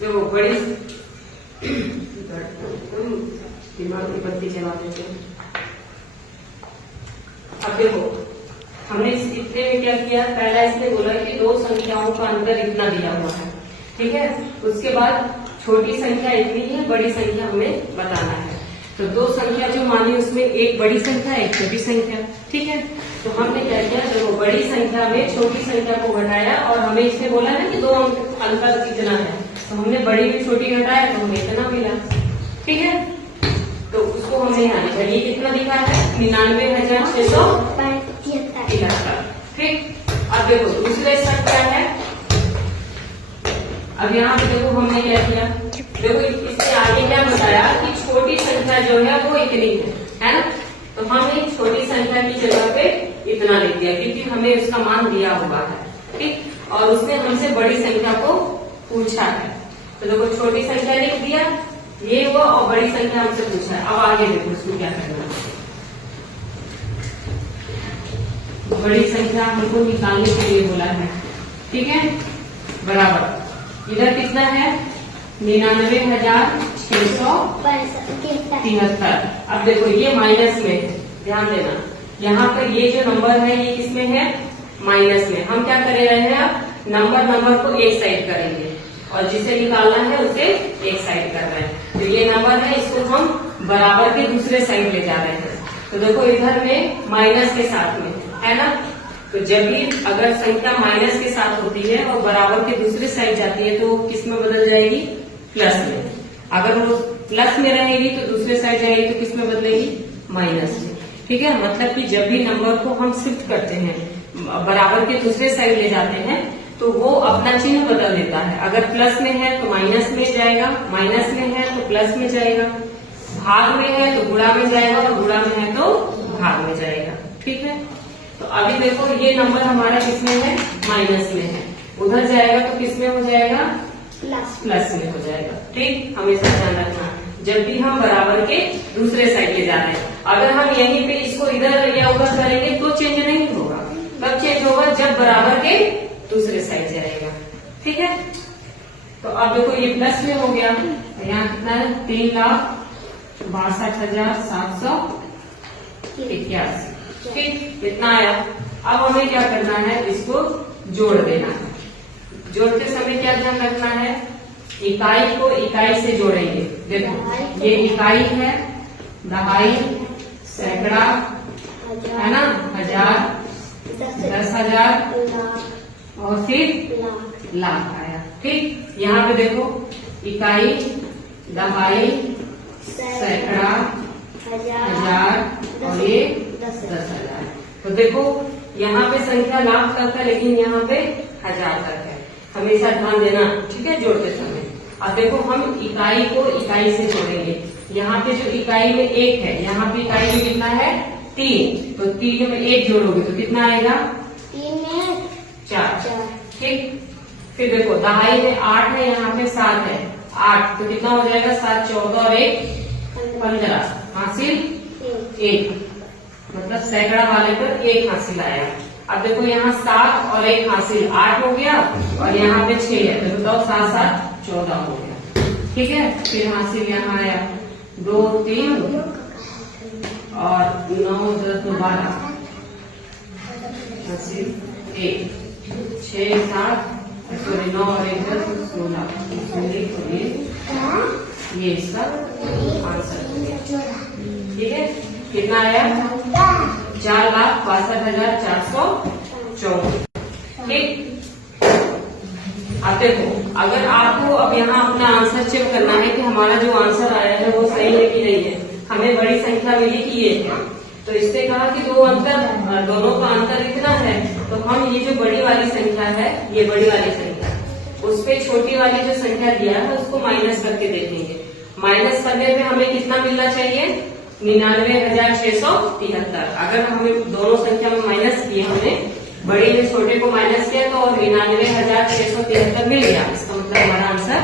देखो बड़ी दिमाग की बत्ती जला देते हैं। अब देखो हमने इस इतने में क्या किया, पहला इसने बोला कि दो संख्याओं का अंतर इतना दिया हुआ है, ठीक है। उसके बाद छोटी संख्या इतनी है, बड़ी संख्या हमें बताना है। तो दो संख्या जो मानी उसमें एक बड़ी संख्या एक छोटी संख्या, ठीक है। तो हमने क्या किया, देखो बड़ी संख्या में छोटी संख्या को घटाया और हमें इसने बोला ना कि दो अंतर कितना है, तो हमने बड़ी में छोटी घटाया तो हमें इतना मिला, ठीक है। तो उसको हमने यहाँ लिखा, ये कितना लिखा है 99,673, ठीक। अब देखो दूसरे स्टेप क्या है, अब यहाँ पे देखो हमने क्या किया, देखो इसने आगे क्या बताया कि छोटी संख्या जो है वो इतनी है ना। तो हमने छोटी संख्या की जगह पे इतना लिख दिया क्योंकि हमें उसका मान दिया हुआ है, ठीक। और उसने हमसे बड़ी संख्या को पूछा है, तो देखो छोटी संख्या लिख दिया ये हुआ और बड़ी संख्या हमसे पूछा है। अब आगे देखो इसको क्या करना है, बड़ी संख्या हमको निकालने के लिए बोला है, ठीक है। बराबर इधर कितना है 99,673। अब देखो ये माइनस में है, ध्यान देना यहाँ पर ये जो नंबर है ये किसमें है, माइनस में। हम क्या कर रहे हैं, अब नंबर को एक साइड करेंगे और जिसे निकालना है उसे एक साइड कर रहे हैं। तो ये नंबर है, इसको हम बराबर के दूसरे साइड ले जा रहे हैं। तो देखो इधर में माइनस के साथ में है ना, तो जब भी अगर संख्या माइनस के साथ होती है और बराबर के दूसरे साइड जाती है तो किस में बदल जाएगी, प्लस में। अगर वो प्लस में रहेगी तो दूसरे साइड जाएगी तो किस में बदलेगी, माइनस में, ठीक है। मतलब कि जब भी नंबर को हम शिफ्ट करते हैं बराबर के दूसरे साइड ले जाते हैं तो वो अपना चिन्ह बदल देता है। अगर प्लस में है तो माइनस में जाएगा, माइनस में है तो प्लस में जाएगा, भाग में है तो गुणा में जाएगा और गुणा में है तो भाग में जाएगा, ठीक है। तो अभी देखो ये नंबर हमारा किसमें है, माइनस में है, उधर जाएगा तो किसमें हो जाएगा, प्लस में हो जाएगा, ठीक। हमेशा ध्यान रखना जब भी हम बराबर के दूसरे साइड ले जा रहे हैं। अगर हम यहीं पे इसको इधर या उधर करेंगे तो चेंज नहीं होगा, तब चेंज होगा जब बराबर के दूसरे साइड जाएगा, ठीक है। तो अब देखो ये प्लस में हो गया, यहाँ कितना है 3,62,781, ठीक, इतना आया। अब हमें क्या करना है, इसको जोड़ देना है। जोड़ते समय क्या ध्यान रखना है, इकाई को इकाई से जोड़ेंगे। देखो ये इकाई है, दहाई, सैकड़ा है ना, 1000, 10,000 और फिर लाख आया, ठीक। यहाँ पे देखो इकाई, दहाई, सैकड़ा, 1000 और ये 10,000। तो देखो यहाँ पे संख्या लाख तक है लेकिन यहाँ पे 1000 तक है, हमेशा ध्यान देना, ठीक है, जोड़ते समय। अब देखो हम इकाई को इकाई से जोड़ेंगे। यहाँ पे जो इकाई में एक है, यहाँ पे इकाई में कितना है 3, तो 3 में 1 जोड़ोगे तो कितना आएगा 3 में 4, ठीक। फिर देखो दहाई में 8 है, यहाँ पे 7 है, 8 तो कितना हो जाएगा 7, 14 और 1 15, हासिल 1, मतलब सैकड़ा वाले पर 1 हासिल आया। अब देखो यहाँ 7 और 1 हासिल 8 हो गया और यहाँ पे 6 है, तो बताओ 7, 7 14 हो गया, ठीक है। फिर हासिल यहाँ आया 2, 3 और 9, 10, 12 हासिल 1, 6, 7 सॉरी 9 और 1 10 16, ये इसका आंसर हो गया, ठीक है। कितना आया 4,62,454, ठीक। अब देखो अगर आपको अब यहाँ अपना आंसर चेक करना है कि हमारा जो आंसर आया है वो सही है कि नहीं है, हमें बड़ी संख्या मिली कि ये है, तो इससे कहा कि दोनों का अंतर इतना है, तो हम ये जो बड़ी वाली संख्या है, ये बड़ी वाली संख्या, उस पे छोटी वाली जो संख्या दिया है उसको माइनस करके देखेंगे। माइनस करने पे हमें कितना मिलना चाहिए 99,673। अगर हमें दोनों संख्या में माइनस किया, हमने बड़े में छोटे को माइनस किया तो 99,673 मिल गया, इसका मतलब हमारा आंसर